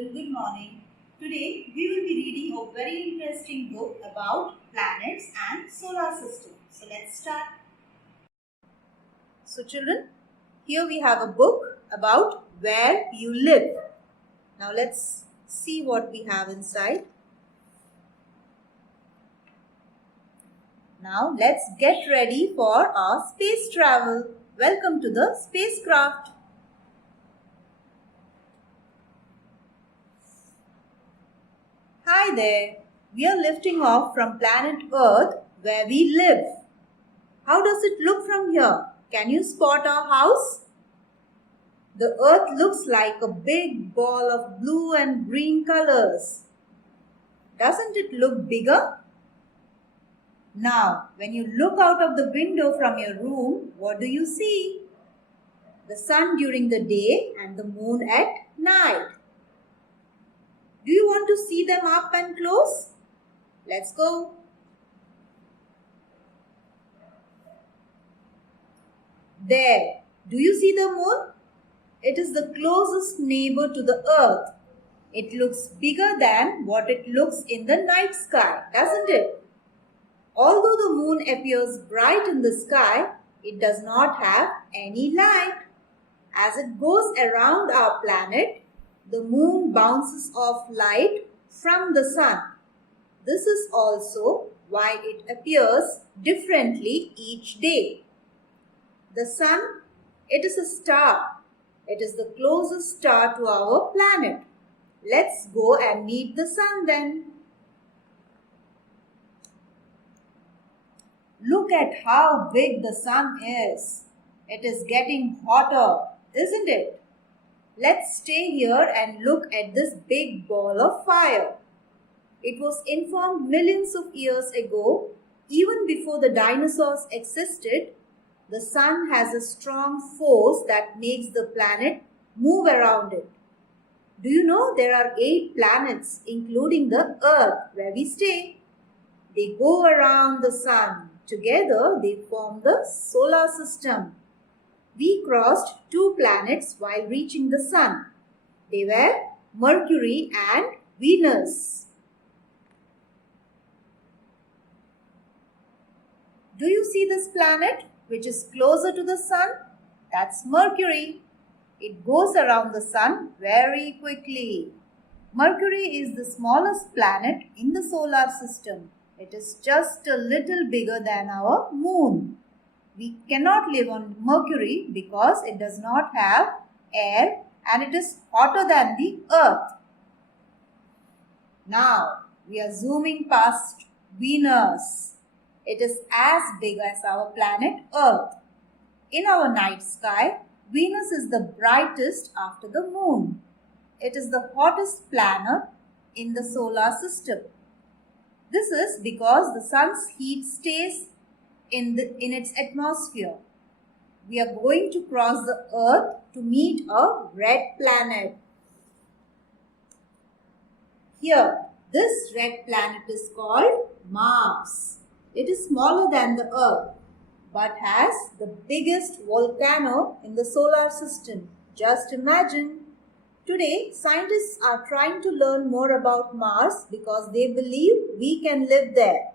children, good morning. Today we will be reading a very interesting book about planets and solar system. So let's start. So children, here we have a book about where you live. Now let's see what we have inside. Now let's get ready for our space travel. Welcome to the spacecraft. Hi there. We are lifting off from planet Earth where we live. How does it look from here? Can you spot our house? The Earth looks like a big ball of blue and green colors. Doesn't it look bigger? Now, when you look out of the window from your room, what do you see? The sun during the day and the moon at night. Do you want to see them up and close? Let's go. There. Do you see the moon? It is the closest neighbor to the earth. It looks bigger than what it looks in the night sky, doesn't it? Although the moon appears bright in the sky, it does not have any light. As it goes around our planet, the moon bounces off light from the sun. This is also why it appears differently each day. The sun, it is a star. It is the closest star to our planet. Let's go and meet the sun then. Look at how big the sun is. It is getting hotter, isn't it? Let's stay here and look at this big ball of fire. It was informed millions of years ago, even before the dinosaurs existed, the sun has a strong force that makes the planet move around it. Do you know there are 8 planets, including the Earth where we stay? They go around the sun. Together, they form the solar system. We crossed 2 planets while reaching the sun. They were Mercury and Venus. Do you see this planet which is closer to the sun? That's Mercury. It goes around the sun very quickly. Mercury is the smallest planet in the solar system. It is just a little bigger than our moon. We cannot live on Mercury because it does not have air and it is hotter than the Earth. Now, we are zooming past Venus. It is as big as our planet Earth. In our night sky, Venus is the brightest after the moon. It is the hottest planet in the solar system. This is because the sun's heat stays in its atmosphere. We are going to cross the earth to meet a red planet. Here, this red planet is called Mars. It is smaller than the earth, but has the biggest volcano in the solar system. Just imagine. Today, scientists are trying to learn more about Mars because they believe we can live there.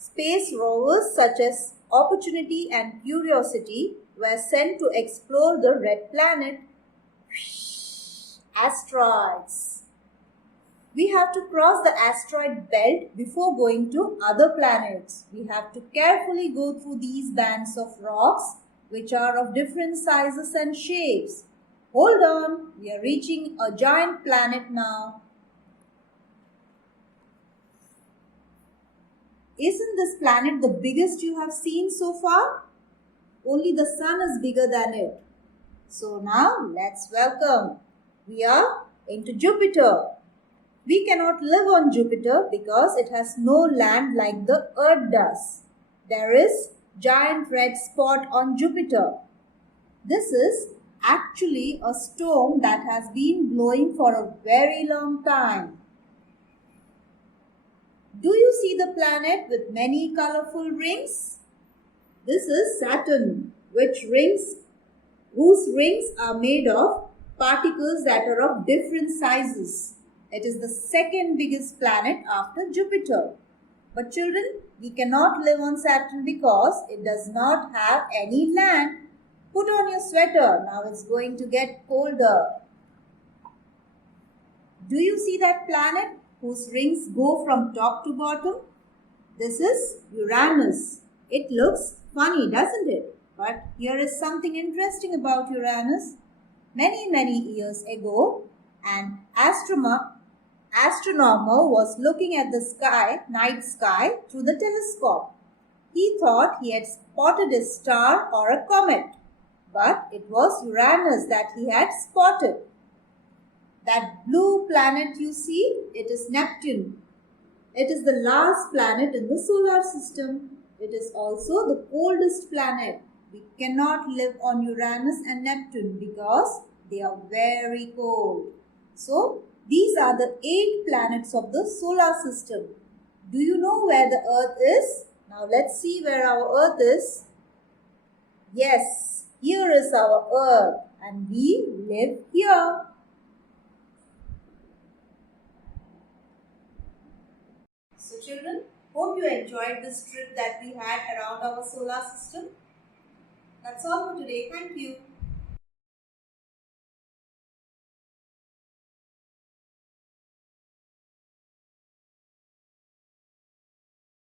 Space rovers such as Opportunity and Curiosity were sent to explore the red planet. Asteroids. We have to cross the asteroid belt before going to other planets. We have to carefully go through these bands of rocks which are of different sizes and shapes. Hold on, we are reaching a giant planet now. Isn't this planet the biggest you have seen so far? Only the sun is bigger than it. So now let's welcome. We are into Jupiter. We cannot live on Jupiter because it has no land like the Earth does. There is giant red spot on Jupiter. This is actually a storm that has been blowing for a very long time. Do you see the planet with many colorful rings? This is Saturn, whose rings are made of particles that are of different sizes. It is the second biggest planet after Jupiter. But children, we cannot live on Saturn because it does not have any land. Put on your sweater. Now it's going to get colder. Do you see that planet whose rings go from top to bottom? This is Uranus. It looks funny, doesn't it? But here is something interesting about Uranus. Many years ago, an astronomer was looking at the night sky through the telescope. He thought he had spotted a star or a comet, but it was Uranus that he had spotted. That blue planet you see, it is Neptune. It is the last planet in the solar system. It is also the coldest planet. We cannot live on Uranus and Neptune because they are very cold. So, these are the 8 planets of the solar system. Do you know where the Earth is? Now, let's see where our Earth is. Yes, here is our Earth and we live here. So children, hope you enjoyed this trip that we had around our solar system. That's all for today. Thank you.